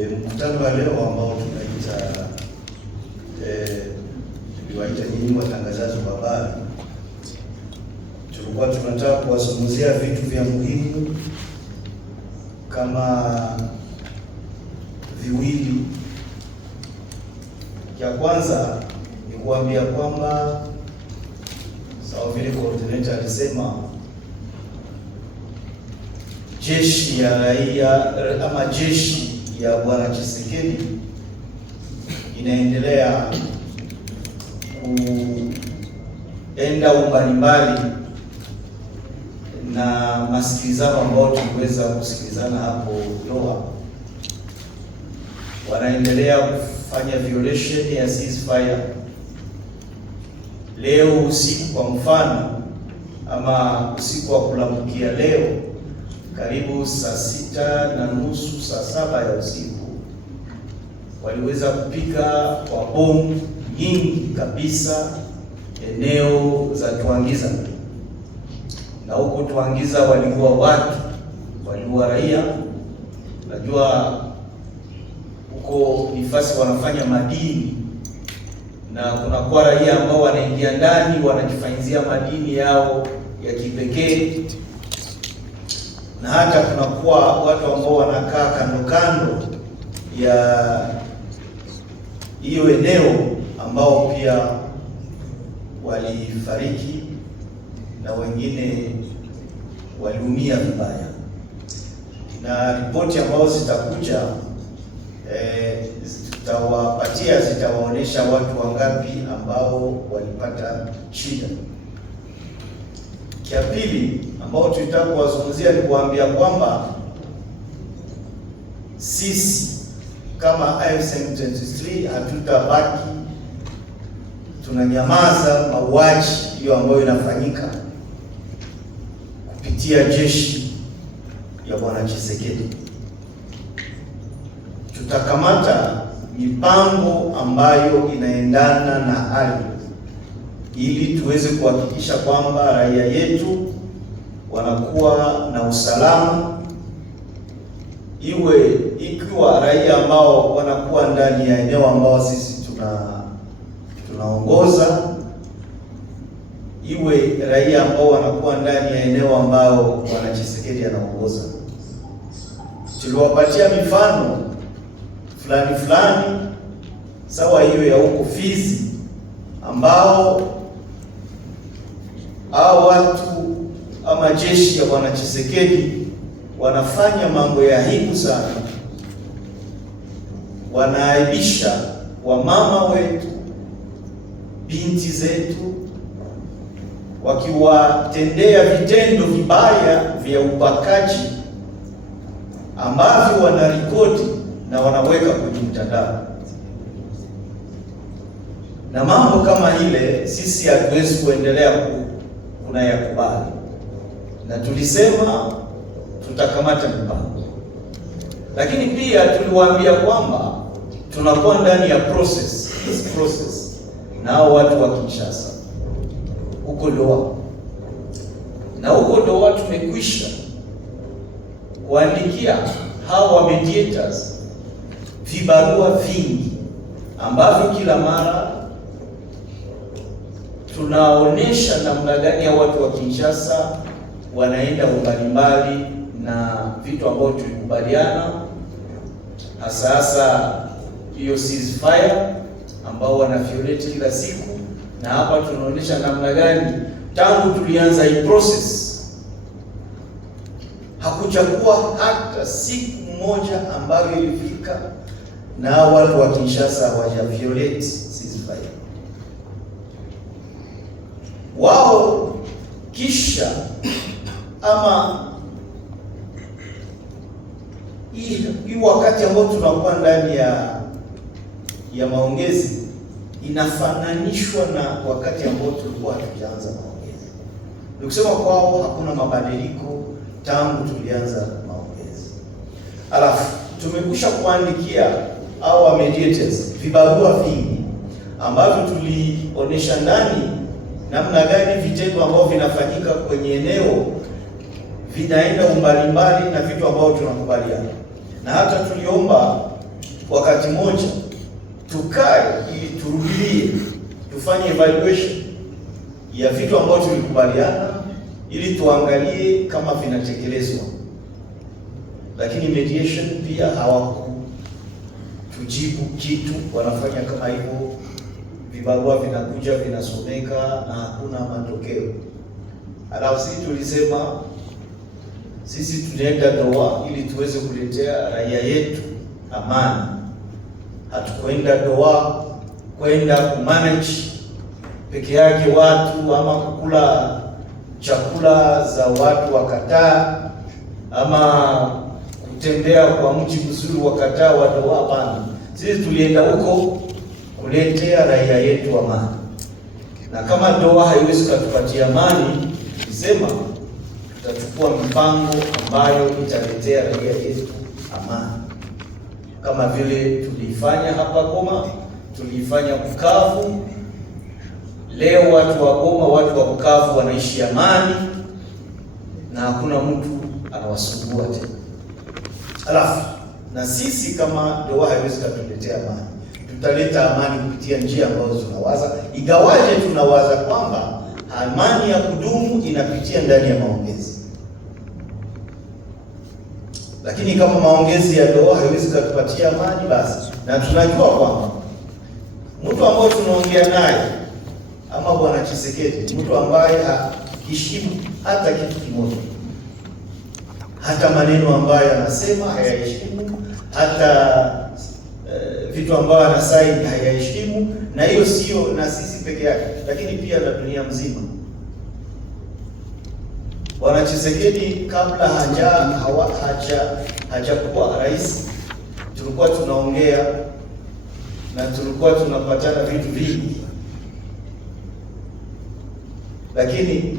Mkutano wa leo ambao tunaita tuliwaita nyinyi watangazaji wa habari, tulikuwa tunataka kuwazungumzia vitu vya muhimu kama viwili. Ya kwanza ni kuambia kwamba sawa vile coordinator alisema, jeshi ya raia ama jeshi ya Bwana Tshisekedi inaendelea kuenda mbalimbali na masikilizano ambao tuliweza kusikilizana hapo Doha. Wanaendelea kufanya violation ya ceasefire. Leo usiku kwa mfano, ama usiku wa kulamkia leo, karibu saa 6:30 saa 7 ya usiku, waliweza kupiga kwa bomu nyingi kabisa eneo za Twangiza, na huko Twangiza waliua watu, waliua raia. Najua huko nifasi wanafanya madini, na kuna kwa raia ambao wanaingia ndani wanajifanyizia madini yao ya kipekee, na hata kunakuwa watu ambao wanakaa kando kando ya hiyo eneo ambao pia walifariki na wengine waliumia vibaya. Na ripoti ambazo zitakuja tutawapatia, zitawaonesha watu wangapi ambao walipata shida. Kia pili ambao tulitaka kuwazungumzia ni kuambia kwamba sisi kama AFC/M23 hatutabaki tunanyamaza mauaji hiyo ambayo inafanyika kupitia jeshi ya Bwana Tshisekedi. Tutakamata mipango ambayo inaendana na hali, ili tuweze kuhakikisha kwamba raia yetu wanakuwa na usalama, ikiwa raia ambao wanakuwa ndani ya eneo ambao sisi tunaongoza, iwe raia ambao wanakuwa ndani ya eneo ambao Bwana Tshisekedi anaongoza. Tuliwapatia mifano fulani fulani sawa hiyo ya huko Fizi, ambao hao watu ama jeshi ya Bwana Tshisekedi wanafanya mambo ya aibu sana, wanaaibisha wamama wetu, binti zetu, wakiwatendea vitendo vibaya vya ubakaji ambavyo wanarekodi na wanaweka kwenye mtandao. Na mambo kama ile sisi hatuwezi kuendelea kunayakubali, na tulisema tutakamata mipango. Lakini pia tuliwaambia kwamba tunakuwa ndani ya process na hao watu wa Kinshasa huko Doha, na huko Doha tumekwisha kuandikia hao mediators vibarua vingi ambavyo kila mara tunaonesha namna gani ya watu wa Kinshasa wanaenda mbalimbali na vitu ambavyo tulikubaliana, hasa hiyo ceasefire ambao wana violate kila siku. Na hapa tunaonesha namna gani tangu tulianza hii process hakuchukua hata siku moja ambayo ilifika na watu wa Kinshasa hawaja violate ceasefire. Wao kisha ama hii wakati ambao tunakuwa ndani ya maongezi inafananishwa na wakati ambao tulikuwa tukianza maongezi. Ni kusema kwao hakuna mabadiliko tangu tulianza maongezi. Alafu tumekusha kuandikia au mediators vibarua vingi ambavyo tulionesha ndani namna gani vitendo ambavyo vinafanyika kwenye eneo vinaenda mbalimbali na vitu ambavyo tunakubaliana. Na hata tuliomba wakati mmoja tukae ili turudilie, tufanye evaluation ya vitu ambavyo tulikubaliana ili tuangalie kama vinatekelezwa. Lakini mediation pia hawakutujibu kitu, wanafanya kama hivyo, vibarua vinakuja vinasomeka na hakuna matokeo. Alafu sisi tulisema sisi tunaenda Doha ili tuweze kuletea raia yetu amani. Hatukwenda Doha kwenda kumanage peke yake watu ama kukula chakula za watu wa Qatar ama kutembea kwa mji mzuri wa Qatar wa Doha. Hapana, sisi tulienda huko kuletea raia yetu amani, na kama Doha haiwezi kutupatia amani, tulisema tutachukua mipango ambayo italetea raia yetu amani, kama vile tulifanya hapa Goma, tulifanya Bukavu. Leo watu wa Goma, watu wa Bukavu wanaishi amani na hakuna mtu anawasumbua tena. Alafu na sisi kama Doha haiwezi kutuletea amani, tutaleta amani kupitia njia ambazo tunawaza, ingawaje tunawaza kwamba amani ya kudumu inapitia ndani ya maongezi. Lakini kama maongezi ya Doha haiwezi kutupatia amani, basi na tunajua kwamba mtu ambaye tunaongea naye ama Bwana Tshisekedi, mtu ambaye haheshimu hata kitu kimoja, hata maneno ambayo anasema hayaheshimu, hata vitu ambavyo anasaini hayaheshimu, na hiyo sio na sisi peke yake, lakini pia na dunia mzima. Bwana Tshisekedi kabla hajakuwa rais, tulikuwa tunaongea na tulikuwa tunapatana vitu vingi, lakini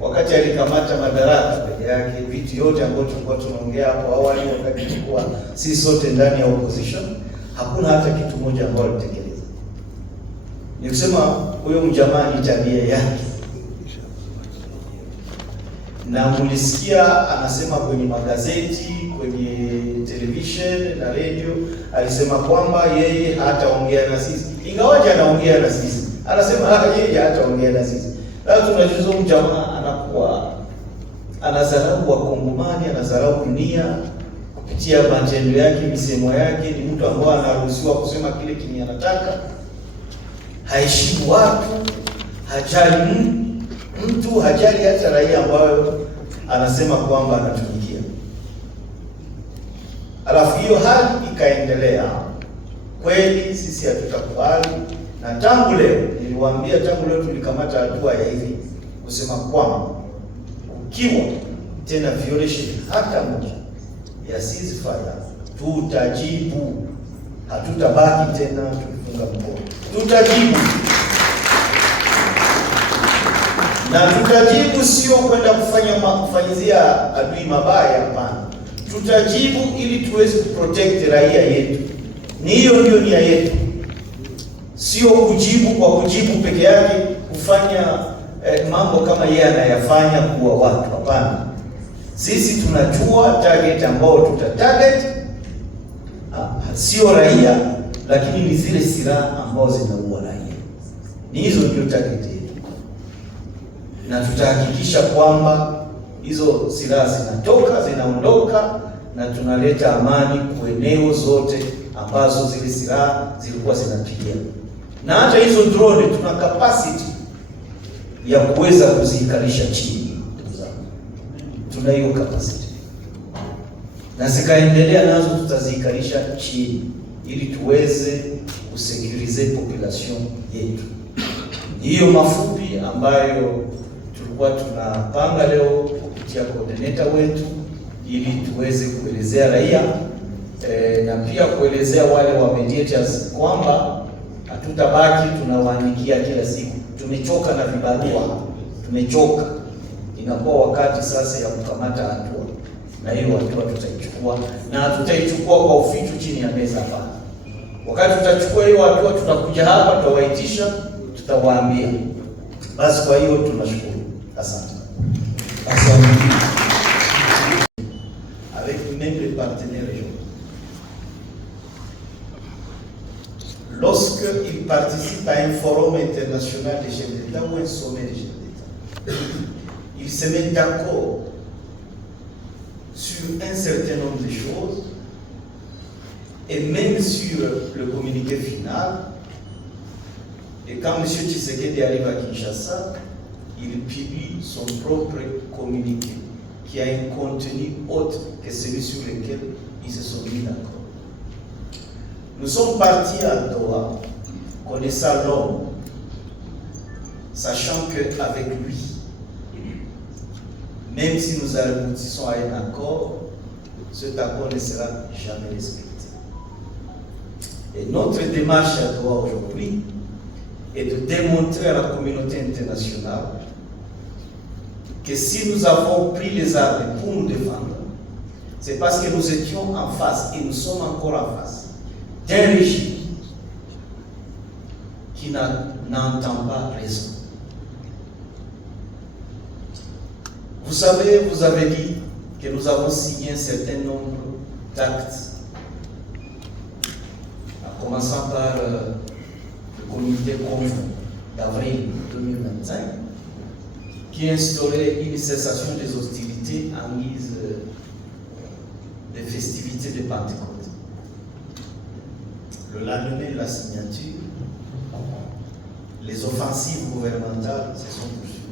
wakati alikamata madaraka peke yake, vitu yote ambavyo tulikuwa tunaongea hapo awali, wakati tulikuwa si sote ndani ya opposition, hakuna hata kitu moja ambalo alitekeleza. Ni kusema huyo mjamaa ni tabia yake, na mulisikia anasema kwenye magazeti, kwenye television na radio, alisema kwamba yeye hataongea na sisi, ingawaje anaongea na sisi. Anasema yeye hataongea na sisi. Leo tunajua mjamaa anakuwa anadharau Wakongomani, anadharau dunia kupitia matendo yake, misemo yake. Ni mtu ambaye anaruhusiwa kusema kile kinyi anataka, haheshimu watu, hajali mtu, hajali hata raia ambayo anasema kwamba anatumikia. Alafu hiyo hali ikaendelea. Kweli sisi hatutakubali, na tangu leo niliwaambia, tangu leo tulikamata hatua ya hivi kusema kwamba ukiwa tena violation hata moja ya ceasefire tutajibu. Hatutabaki tena tukifunga mkono, tutajibu. Na tutajibu sio kwenda kufanyizia adui mabaya, hapana. Tutajibu ili tuweze kuprotect raia yetu. Ni hiyo ndio nia yetu, sio kujibu kwa kujibu peke yake, kufanya mambo kama yeye anayafanya kuwa watu, hapana. Sisi tunajua target ambao tutatarget sio raia, lakini ni zile silaha ambazo zinaua raia. Ni hizo ndio target yetu, na tutahakikisha kwamba hizo silaha zinaondoka na tunaleta amani kwa eneo zote ambazo zile silaha zilikuwa zinapigia. Na hata hizo drone tuna capacity ya kuweza kuzikalisha chini. Tuna hiyo capacity, na zikaendelea nazo tutazikalisha chini ili tuweze kusecurize population yetu. Hiyo mafupi ambayo tulikuwa tunapanga leo kupitia coordinator wetu, ili tuweze kuelezea raia na pia kuelezea wale wa mediators kwamba hatutabaki tunawaandikia kila siku. Tumechoka na vibarua, tumechoka. Inakuwa wakati sasa ya kukamata hatua, na hiyo hatua tutaichukua, na tutaichukua kwa ufichu chini ya meza hapa. Wakati tutachukua hiyo hatua, tutakuja hapa, tutawaitisha, tutawaambia. Basi kwa hiyo tunashukuru. Asante. Asante. Avec même les partenaires régionaux. lorsqu'il participe à un forum international des chefs d'État ou un sommet des chefs d'État, il se met d'accord sur un certain nombre de choses, et même sur le communiqué final. Et quand M. Tshisekedi arrive à Kinshasa, il publie son propre communiqué, qui a un contenu autre que celui sur lequel ils se sont mis d'accord. Nous sommes partis à Doha, connaissant l'homme, sachant qu'avec lui, même si nous aboutissons à un accord, cet accord ne sera jamais respecté. Et notre démarche à Doha aujourd'hui est de démontrer à la communauté internationale que si nous avons pris les armes pour nous défendre, c'est parce que nous étions en face, et nous sommes encore en face, d'un régime qui n'entend pas raison. Vous savez, vous avez dit que nous avons signé un certain nombre d'actes, en commençant par le comité conjoint d'avril 2025, qui instaurait une cessation des hostilités en guise des festivités de Pentecôte. Le lendemain de la signature, les offensives gouvernementales se sont poursuivies.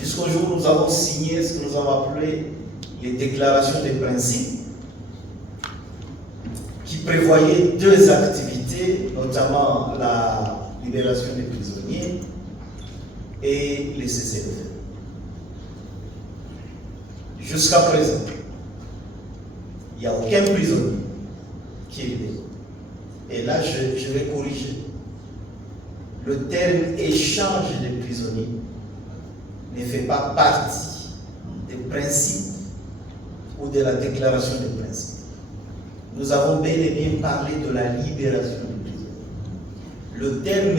Jusqu'au jour où nous avons signé ce que nous avons appelé les déclarations de principe, qui prévoyaient deux activités, notamment la libération des prisonniers et les cessez-le-feu. Jusqu'à présent, il n'y a aucun prisonnier qui est libéré. Et là, je vais corriger. Le terme échange de prisonniers ne fait pas partie des principes ou de la déclaration des principes. Nous avons bel et bien parlé de la libération des prisonniers. Le terme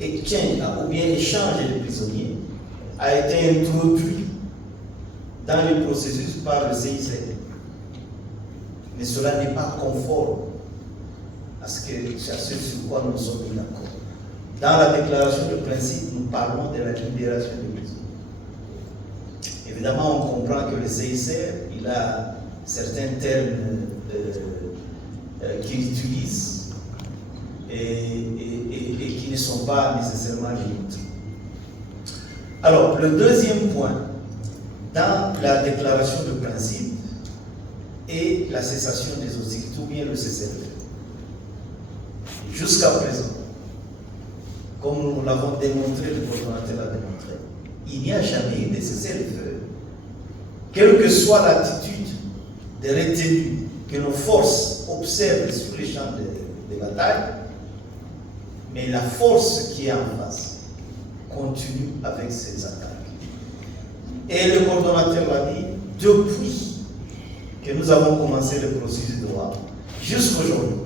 exchange ou bien échange de prisonniers a été introduit dans le processus par le CICR. Mais cela n'est pas conforme à ce sur quoi nous sommes mis d'accord. Dans la déclaration de principe, nous parlons de la libération des prisonniers. Évidemment, on comprend que le CICR, il a certains termes qu'il utilise et qui ne sont pas nécessairement limités. Alors, le deuxième point, dans la déclaration de principe, est la cessation des hostilités, ou bien le cessez-le-feu. Jusqu'à présent, comme nous l'avons démontré, le coordonnateur l'a démontré, il n'y a jamais eu de cessez-le-feu. Quelle que soit l'attitude de retenue que nos forces observent sur les champs de bataille, mais la force qui est en face continue avec ces attaques. Et le coordonnateur l'a dit, depuis que nous avons commencé le processus de Doha, jusqu'aujourd'hui,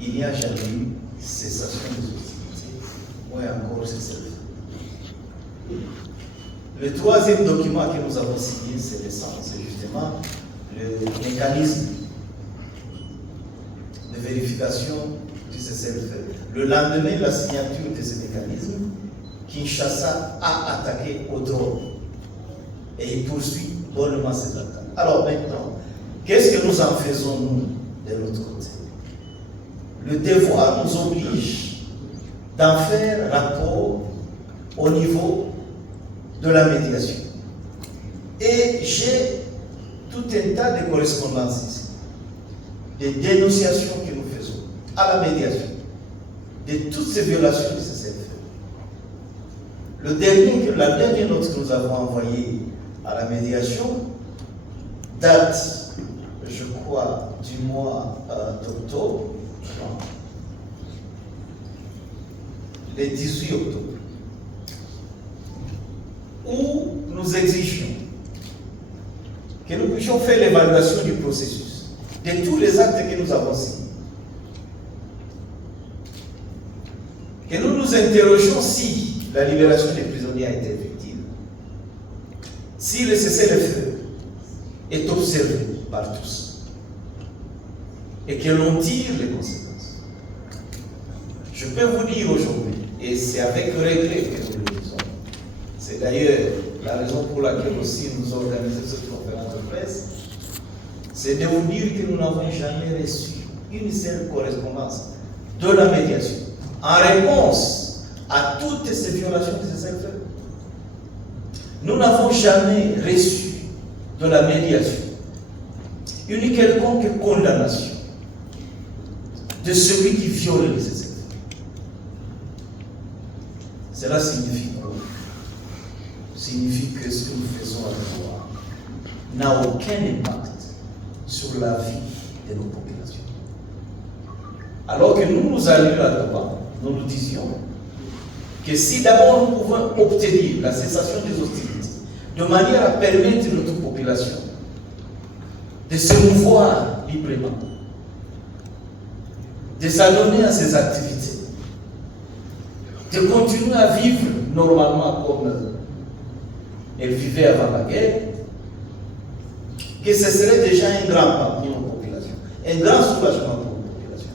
il n'y a jamais eu cessation des hostilités, moins encore cessez-le-feu. Le troisième document que nous avons signé, c'est récent, c'est justement le mécanisme de vérification du cessez-le-feu. Le lendemain de la signature de ce mécanisme, Kinshasa a attaqué au drone et il poursuit bonnement cette attaque. Alors maintenant, qu'est-ce que nous en faisons nous de l'autre côté? Le devoir nous oblige d'en faire rapport au niveau de la médiation. Et j'ai tout un tas de correspondances ici, des dénonciations que nous faisons à la médiation, de toutes ces violations de cessez-le-feu. La dernière note que nous avons envoyée à la médiation date, je crois, du mois d'octobre, le 18 octobre, où nous exigeons que nous puissions faire l'évaluation du processus, de tous les actes que nous avons signés. Que nous nous interrogions si la libération des prisonniers a été effective, si le cessez-le-feu est observé par tous. et que l'on tire les conséquences. Je peux vous dire aujourd'hui, et c'est avec regret que nous le disons, c'est d'ailleurs la raison pour laquelle aussi nous organisons cette conférence de presse, c'est de vous dire que nous n'avons jamais reçu une seule correspondance de la médiation en réponse à toutes ces violations de ces secteurs. Nous n'avons jamais reçu de la médiation une quelconque condamnation de celui qui viole les secteurs. Cela signifie quoi? Signifie que ce que nous faisons avec toi n'a aucun impact sur la vie de nos populations. Alors que nous allions là-bas, nous nous disions que si d'abord nous pouvons obtenir la cessation des hostilités, de manière à permettre à notre population de se mouvoir librement, de s'adonner à ses activités, de continuer à vivre normalement comme elle vivait avant la guerre, que ce serait déjà un grand pas pour nos populations, un grand soulagement pour nos populations.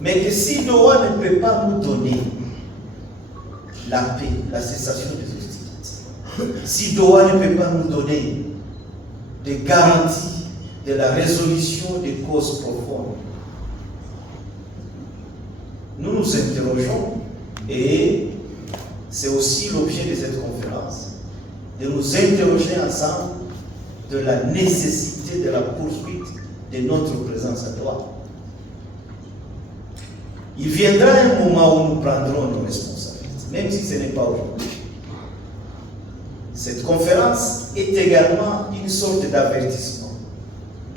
Mais que si Doha ne peut pas nous donner la paix, la cessation des hostilités, si Doha ne peut pas nous donner des garanties de la résolution des causes profondes, nous nous interrogeons, et c'est aussi l'objet de cette conférence, de nous interroger ensemble de la nécessité de la poursuite de notre présence à Doha. Il viendra un moment où nous prendrons nos responsabilités, même si ce n'est pas aujourd'hui. Cette conférence est également une sorte d'avertissement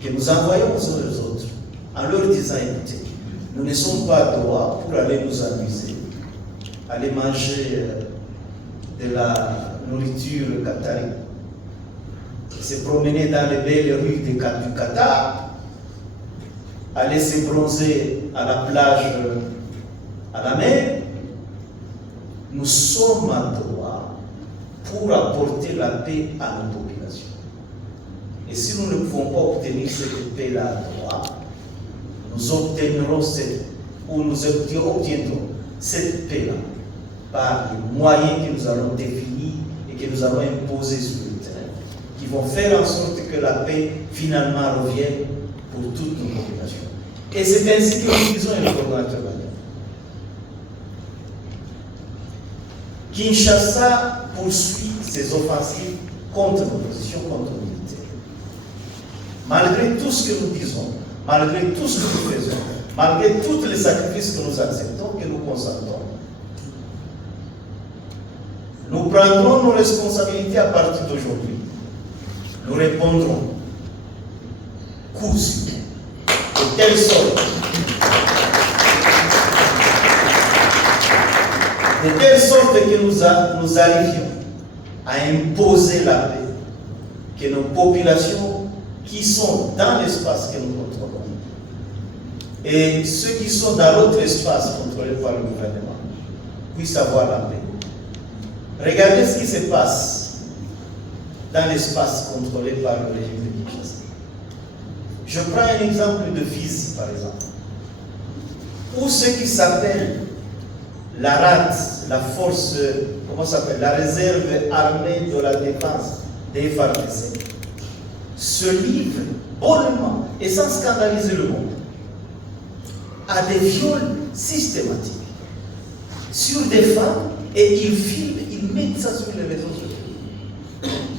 que nous envoyons aux uns aux autres en leur disant, écoutez, nous ne sommes pas à Doha pour aller nous amuser, aller manger de la nourriture qatari, se promener dans les belles rues du Qatar, aller se bronzer à la plage, à la mer. Nous sommes à Doha pour apporter la paix à nos populations. Et si nous ne pouvons pas obtenir cette paix-là à Doha, nous obtiendrons cette paix-là par les moyens que nous allons définir et que nous allons imposer sur le terrain, qui vont faire en sorte que la paix finalement revienne pour toutes nos populations. Et c'est ainsi que nous disons le coordonnateur Bagnan. Kinshasa poursuit ses offensives contre l'opposition, contre le militaire. Malgré tout ce que nous disons, malgré tout ce que nous faisons, malgré tous les sacrifices que nous acceptons, que nous consentons, nous prendrons nos responsabilités à partir d'aujourd'hui. Nous répondrons coup sur coup, de telle sorte que nous arrivions à imposer la paix, que nos populations qui sont dans l'espace que nous contrôlons et ceux qui sont dans l'autre espace contrôlé par le gouvernement puissent avoir la paix. Regardez ce qui se passe dans l'espace contrôlé par le régime de Kinshasa. Je prends un exemple de Fizi, par exemple, où ce qui s'appelle la RAD, la force, comment ça s'appelle, la réserve armée de la défense des FARDC, se livre bonnement et sans scandaliser le monde à des viols systématiques sur des femmes, et ils filment, ils mettent ça sur les réseaux sociaux.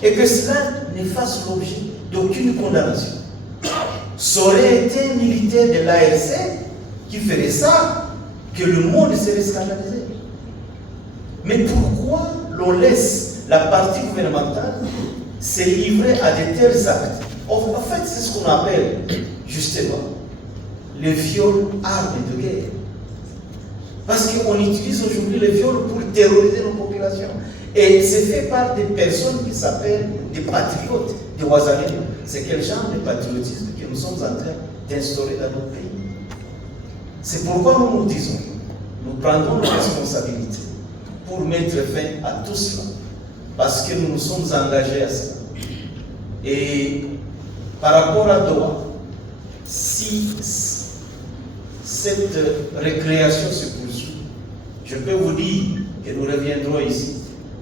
Et que cela ne fasse l'objet d'aucune condamnation. Ça aurait été un militaire de l'ARC qui ferait ça, que le monde serait scandalisé. Mais pourquoi l'on laisse la partie gouvernementale se livrer à de tels actes? En fait, c'est ce qu'on appelle justement le viol arme de guerre. Parce qu'on utilise aujourd'hui le viol pour terroriser nos populations. Et c'est fait par des personnes qui s'appellent des patriotes, des Ouazalènes. C'est quel genre de patriotisme que nous sommes en train d'instaurer dans notre pays? C'est pourquoi nous nous disons, nous prendrons nos responsabilités pour mettre fin à tout cela. Parce que nous nous sommes engagés à cela. Et par rapport à Doha, Si cette récréation se poursuit, je peux vous dire que nous reviendrons ici.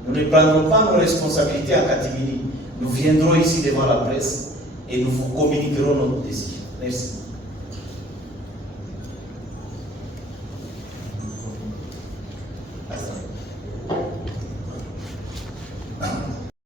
Nous ne prendrons pas nos responsabilités à catimini. Nous viendrons ici devant la presse et nous vous communiquerons notre décision. Merci.